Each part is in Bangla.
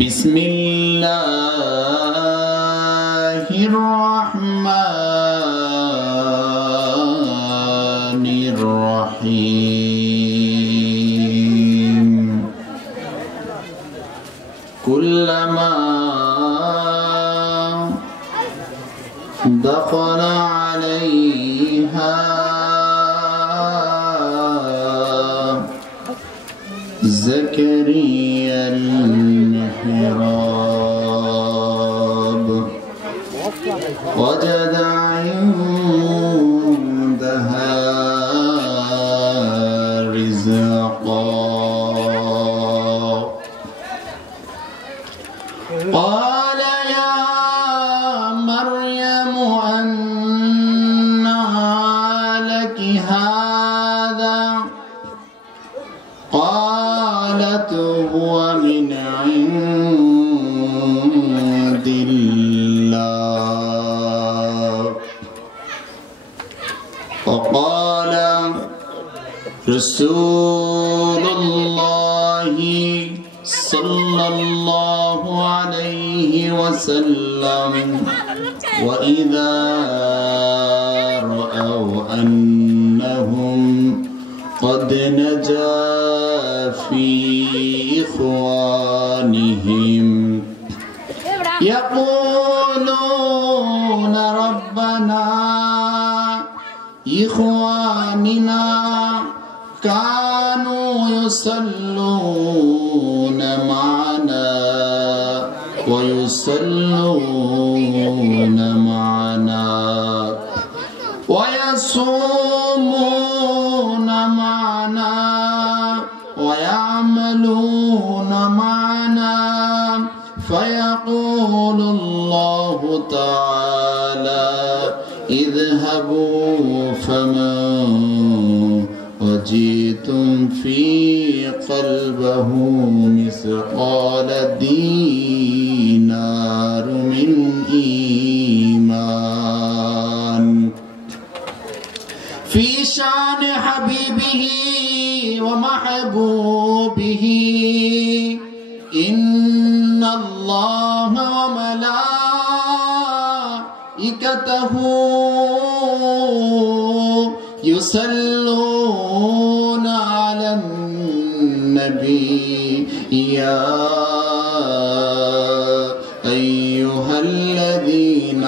بسم الله الرحمن الرحيم كلما دخل عليها زكريا المحراب وجد عندها رزقا قال يا مريم أنى لك هذا قالت هو من عند الله وقال رسول الله صلى الله عليه وسلم وإذا رأوا أنهم قد نجا في إخوانهم يقولون ربنا إخواننا كانوا يصلون معنا ويصلون معنا ويصومون معنا ويعملون معنا فيقول الله تعالى اذهبوا فمن وجئتم في قلبه مثقال دينار من إيمان في شان حبيبه ومحبوبه إن الله وملائكته يصلون على النبي يا أيها الذين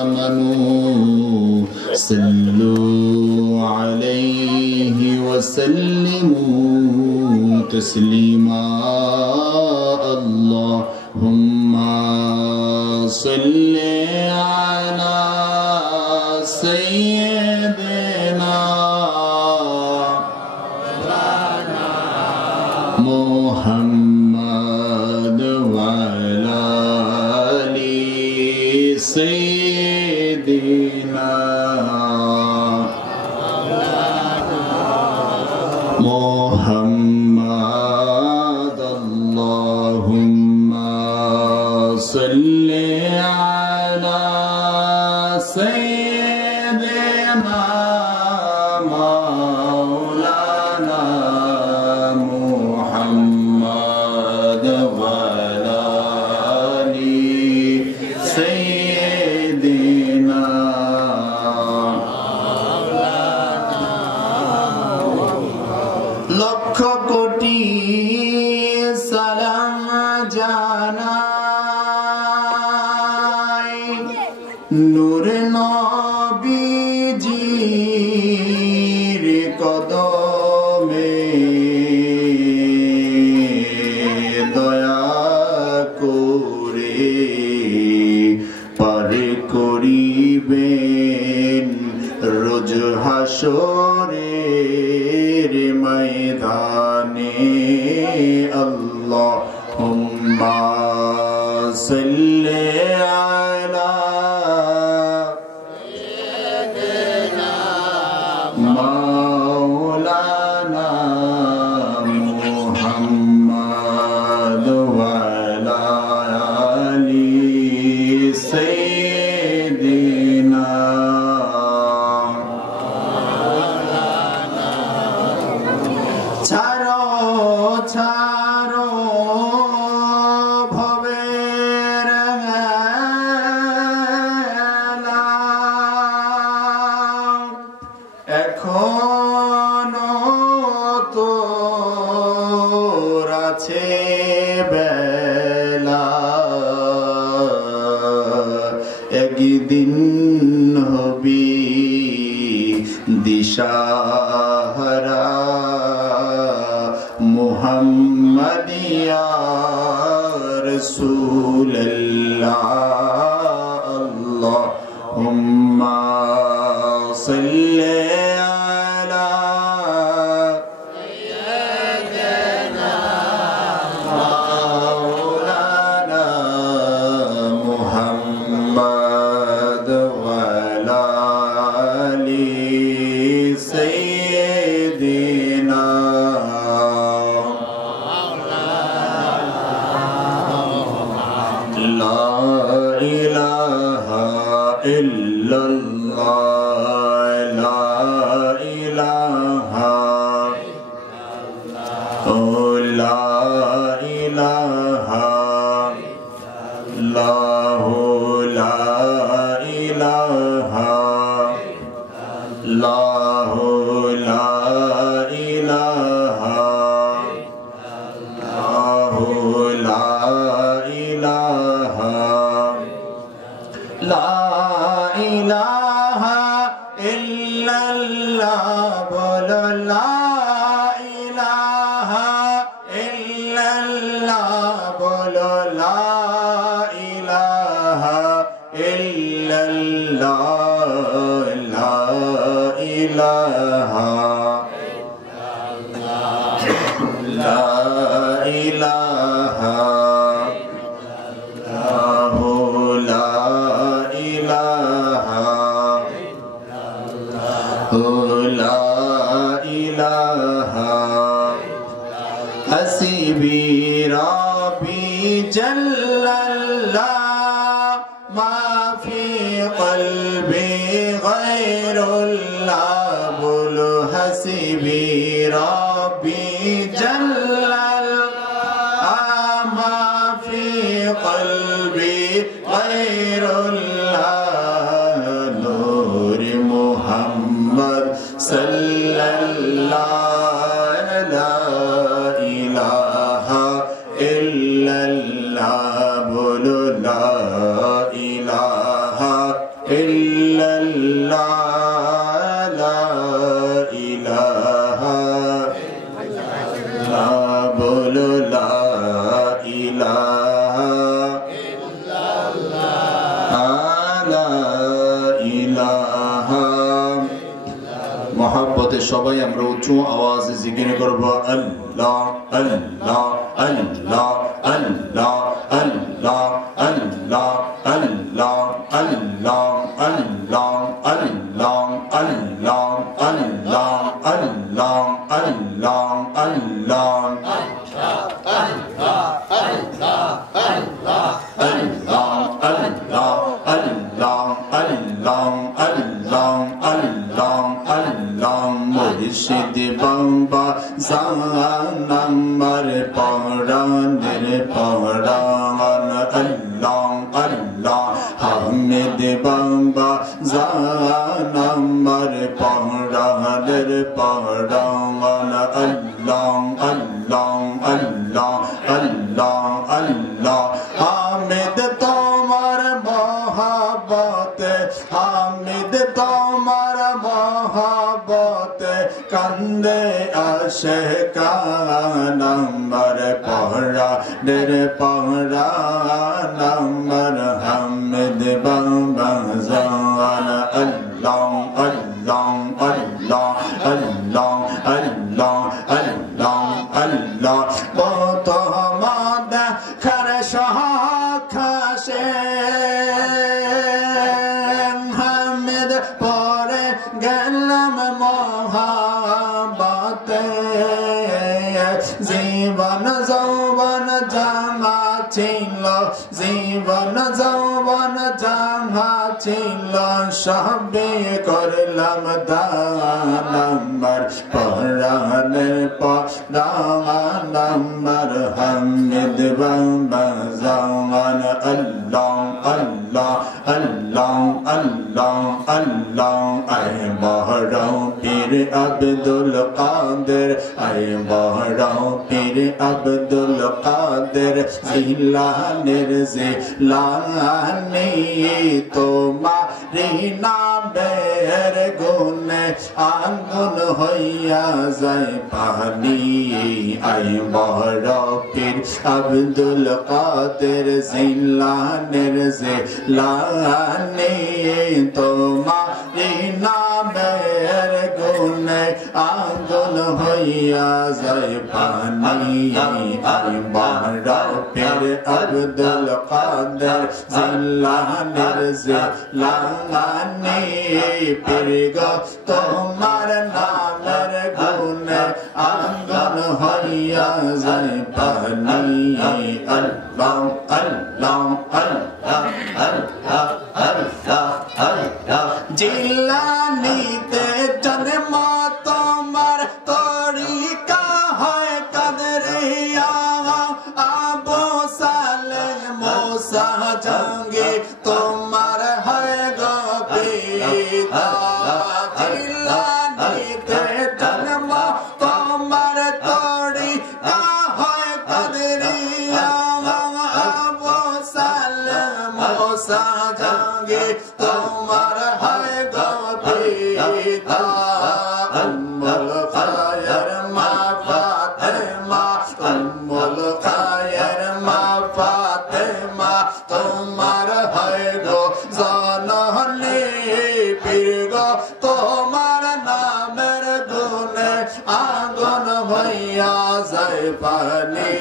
آمنوا صلوا عليه وسلموا تسليما اللهم صل على سيدنا محمد وعلى آل سيدنا محمد اللهم صل على سيدنا مولانا محمد وعلى آل سيدنا লক্ষ কোটি সালাম জানাই নূর নবীজির কদমে দয়া করে পার করিবেন রোজ হাসরের ময়দানে আল্লাহুম্মা সাল্লি আলা সাইয়্যিদিনা মাওলানা মুহাম্মদ ওয়া আলা আলি সাইয়্যিদিনা ছাড়ো दिशाहरा मुहम्मदिया रसूल अल्लाह अल्लाहुम्मा सल्ली अला सय्यिदना मौलाना मुहम्मद वअला आलि सय्यिदिना ला इलाहा इल्लल्लाह ला इलाहा ओ ला इलाहा लाहु ला इलाहा लाहु ला इलाहा लाहु ला इलाहा ला इलाहा इल्लल्लाह बोलो ला इलाहा इल्लल्लाह बोलो ला इलाहा इल्लल्लाह ला इलाहा ला इलाहा लाहु ला इलाहा ला इलाहा हसीबी रब्बी जल्लल्लाह मा फी क़ल्बी गैरुल्लाह बोलो हसीबी रब्बी जल्लल्लाह मा फी क़ल्बी गैरुल्लाह नूर मुहम्मद सल्लल्लाहु ला इलाहा इल्लल्लाह बोलो ला इलाहा इल्लल्लाह ला इलाहा ला बोलो ला इलाहा ला इलाहा मोहब्बत सबाई আমরা উঁচু আওয়াজে জিকির করব আল্লাহ আল্লাহ আল্লাহ আল্লাহ আল্লাহ আল্লাহ আল্লাহ আল্লাহ আল্লাহ আল্লাহ আল্লাহ আল্লাহ আল্লাহ আল্লাহ আল্লাহ মুর্শিদ বাবা জানাম মার পরানের পরান আল্লাহ আল্লাহ হামিদ বাবা জানাম মার পরানের পরান আল্লাহ আল্লাহ আল্লাহ আল্লাহ আল্লাহ হামিদ তোমার মহাব্বতে হামিদ তোমার মহাব্বতে কান্দে আশিকান আমার পরানের পরান আমার হামিদ বাবা জান আল্লাহ আল্লাহ আল্লাহ আল্লাহ আল্লাহ আল্লাহ আল্লাহ কত মাদা খার সহাখাসে হামিদ পরে গেলাম মহাবাতে জীবন যৌবন জামা ছিল জীবন যৌবন জামা ছিল সবে করলাম দান আমার পরানের পরান আমার হামিদ বাবা জান আল্লাহ আল্লাহ আল্লাহ আল্লাহ আল্লাহ আয় বড় পীর পীর আব্দুল কাদের আয় বড় পীর আব্দুল কাদের জিলানের জিলানি তোমারি নামের গুণে আগুন হইয়া যায় পানি আয় বড় পীর আব্দুল কাদের জিলানের জিলানি তোমারি নামের গুণে আগুন হইয়া যায় পানি আয় বড় পীর আব্দুল কাদের জিলানের জিলানি পীর গো তোমার নামের গুণে আগুন হইয়া যায় পানি আল্লাহ আল্লাহ আল্লাহ আল্লাহ আল্লাহ আল্লাহ জিলানিতে জন্ম তোমার তরিকা হয় কাদরিয়া আবু সালেহ মুসা জঙ্গে তোমার হয় গো পিতা জিলানিতে জন্ম তোমার তরিকা হয় কাদরিয়া আবু সালেহ মুসা জঙ্গে তোমার হয় গো পিতা উম্মুল খায়ের মা ফাতেমা উম্মুল খায়ের মা ফাতেমা তোমার হয় গো জননী পীর গো তোমার নামের গুণে আগুন হইয়া যায় পানি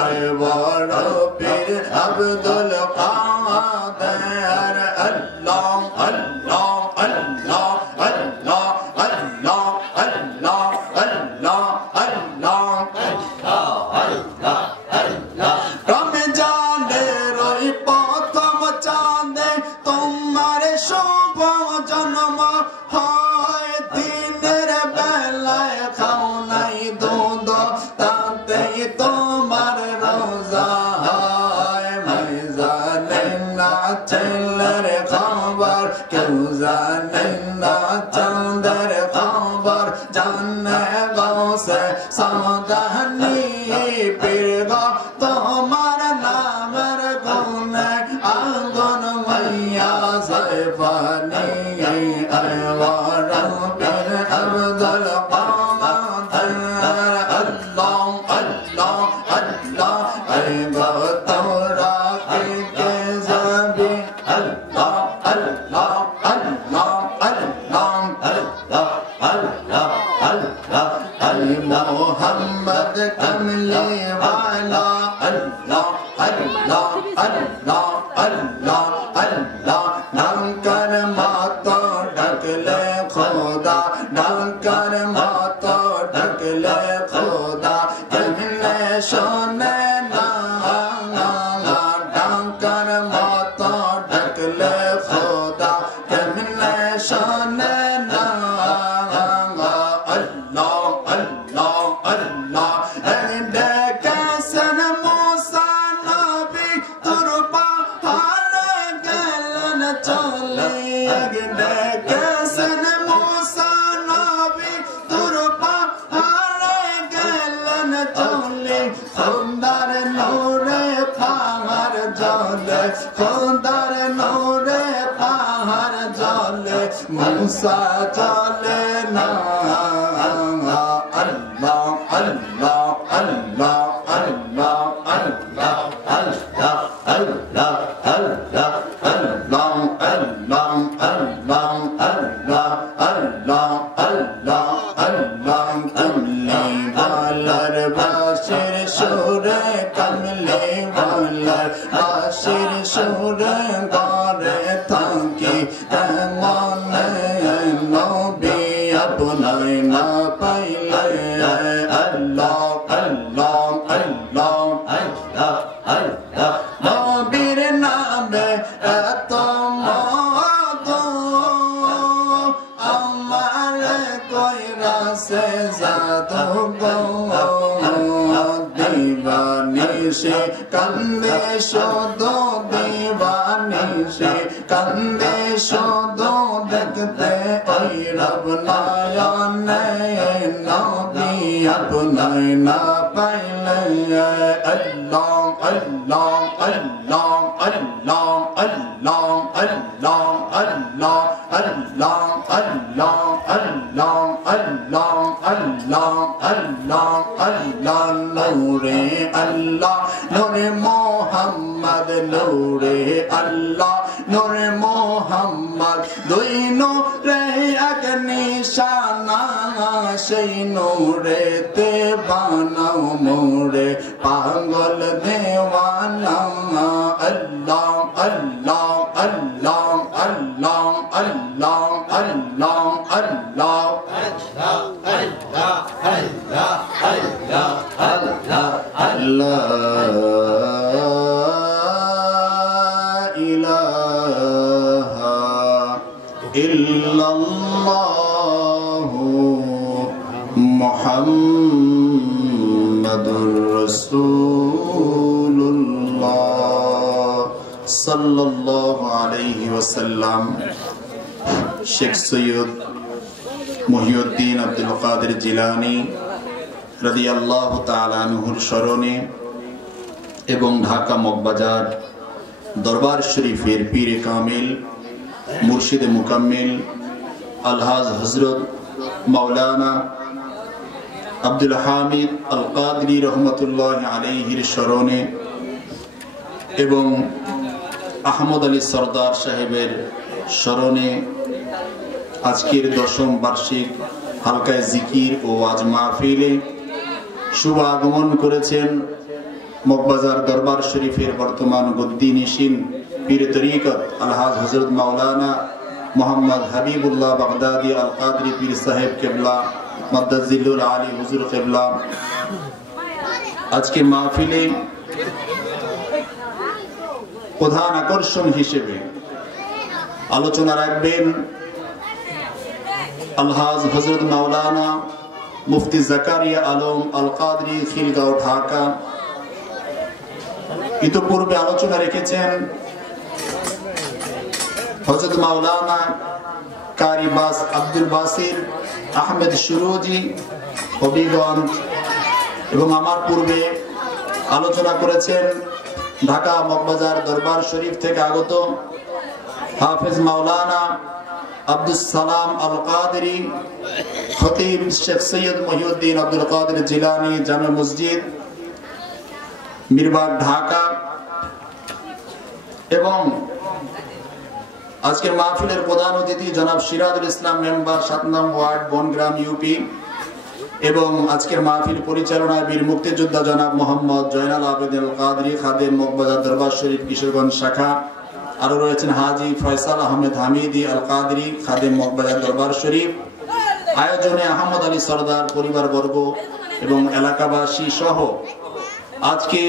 আয় বড় পীর আব্দুল কাদের আল্লাহ আল্লাহ আল্লাহ আল্লাহ আল্লাহ আল্লাহ আল্লাহ আল্লাহ আল্লাহ রমজানের ওই প্রথম চাঁদে তোমার শুভ জন্ম হয় দিনের বেলায় খাও নাই দুধ তাতেই তোমার রোজা হয় মই জানেন না ছেলের খবর কেউ জানেন না চাঁদের খবর জানে গৌসে সামদানি পীর গো তোমার নামের গুণে আগুন হইয়া যায় পানি আয় বড় পীর আব্দুল কাদের আল্লাহ আল্লাহ আল্লাহ আয় গো তোরা কে যাবি আল্লাহ আল্লাহ আল্লাহ আল্লাহ আল্লাহ আল্লাহ আল্লাহ আয় মুহাম্মদ কমলি ওয়ালা আল্লাহ আল্লাহ আল্লাহ আল্লাহ আল্লাহ নাম কর মাতো ডাকলে খোদা নাম কর মাতো ডাকলে খোদা কেমনে শোনে না নাম কর মাতো ডাকলে খোদা কেমনে শোনে না আল্লাহ আল্লাহ আল্লাহ ডেকেছেন মুসা নবী তোর পাহাড়ে গেলেন চলে ডেকেছেন মুসা নবী তোর পাহাড়ে গেলেন চলে খোদার নূরে পাহাড় জ্বলে খোদার নূরে পাহাড় জ্বলে মুসা চলে না আল্লাহ আল্লাহ আল্লাহ আল্লাহ আল্লাহ আল্লাহ আল্লাহ আল্লাহ আল্লাহ আল্লাহ আল্লাহ আল্লাহ আল্লাহ আল্লাহ আল্লাহ কমলি বালার বাসির সুরে কমলি বালার বাসির সুরে গারে থাকি এমন নবী আপনায় না পাইলে আল্লাহ আল্লাহ আল্লাহ আল্লাহ আল্লাহ নবীর নামে এত মধু আমার কইরা সে জাদু গো দিবানিশে কান্দে শুধু দিবানিশে কান্দে শুধু দেখ रखते ओई रब नयने नबी अपने न पहले अल्लाह अल्लाह अल्लाह अल्लाह अल्लाह अल्लाह अल्लाह अल्लाह अल्लाह अल्लाह अल्लाह अल्लाह अल्लाह अल्लाह नूरे अल्लाह नूरे मोहम्मद नूरे अल्लाह नूरे मोहम्मद दुई नूरे एक निशाना সেই নূরেতে বানাও মোরে পাগল দেওয়ানা আল্লাহ আল্লাহ আল্লাহ আল্লাহ আল্লাহ আল্লাহ আল্লাহ আল্লাহ ইলাহা ইল্লাল্লাহ মুহাম্মাদুর রাসূলুল্লাহ সাল্লাল্লাহু আলাইহি ওয়াসাল্লাম। শেখ সৈয়দ মহিউদ্দিন আব্দুল কাদের জিলানী রাদিয়াল্লাহু তাআলা আনহুর স্মরণে এবং ঢাকা মগবাজার দরবার শরীফের পীরে কামিল মুর্শিদে মুকাম্মিল আলহাজ হযরত মাওলানা আব্দুল হামিদ আল কাদরি রহমতুল্লাহ আলাইহির স্মরণে এবং আহমদ আলী সরদার সাহেবের স্মরণে আজকের 10ম বার্ষিক হালকায় জিকির ও ওয়াজ মাহফিলে শুভ আগমন করেছেন মগবাজার দরবার শরীফের বর্তমান গদ্দি নিশিন পীর তরিকত আলহাজ হযরত মাওলানা মোহাম্মদ হাবিবুল্লাহ বাগদাদি আল কাদরি পীর সাহেব কেবলা মাদ্দাজিলুল আলী হুজুর কেবলা। আজকে মাহফিলে প্রধান আকর্ষণ হিসেবে আলোচনা রাখবেন আলহাজ হযরত মাওলানা মুফতি জাকারিয়া আলম আল কাদরি খিলগাঁও ঢাকা। ইতোপূর্বে আলোচনা রেখেছেন হযরত মাওলানা কারি বাস আব্দুল বাসির আহমেদ সুরুজি হবিগঞ্জ এবং আমার পূর্বে আলোচনা করেছেন ঢাকা মগবাজার দরবার শরীফ থেকে আগত হাফেজ মাওলানা আব্দুস সালাম আল কাদরি খতিব শেখ সৈয়দ মহিউদ্দিন আব্দুল কাদের জিলানী জামে মসজিদ মিরবাগ ঢাকা এবং আজকের মাহফিলের প্রধান অতিথি জনাব সিরাজুল ইসলাম মেম্বার 7 নং ওয়ার্ড বনগ্রাম ইউপি এবং আজকের মাহফিল পরিচালনায় বীর মুক্তিযোদ্ধা জনাব মোহাম্মদ জয়নাল আবেদিন আল কাদরি খাদেম মগবাজার দরবার শরীফ কিশোরগঞ্জ শাখা। আরো রয়েছেন হাজি ফয়সাল আহমেদ হামিদি আল কাদরি খাদেম মগবাজার দরবার শরীফ। আয়োজনে আহমদ আলী সরদার পরিবারবর্গ এবং এলাকাবাসী সহ আজকে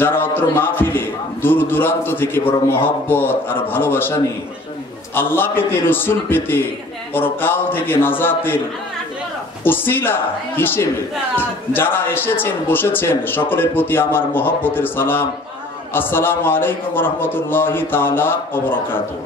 যারা অত্র মাহফিলে দূর দূরান্ত থেকে বড় মহব্বত আর ভালোবাসা নিয়ে আল্লাহ পেতে রসুল পেতে পরকাল থেকে নাজাতের উসিলা হিসেবে যারা এসেছেন বসেছেন সকলের প্রতি আমার মহব্বতের সালাম। আসসালামু আলাইকুম ওয়া রাহমাতুল্লাহি তাআলা ওয়া বারাকাতুহু।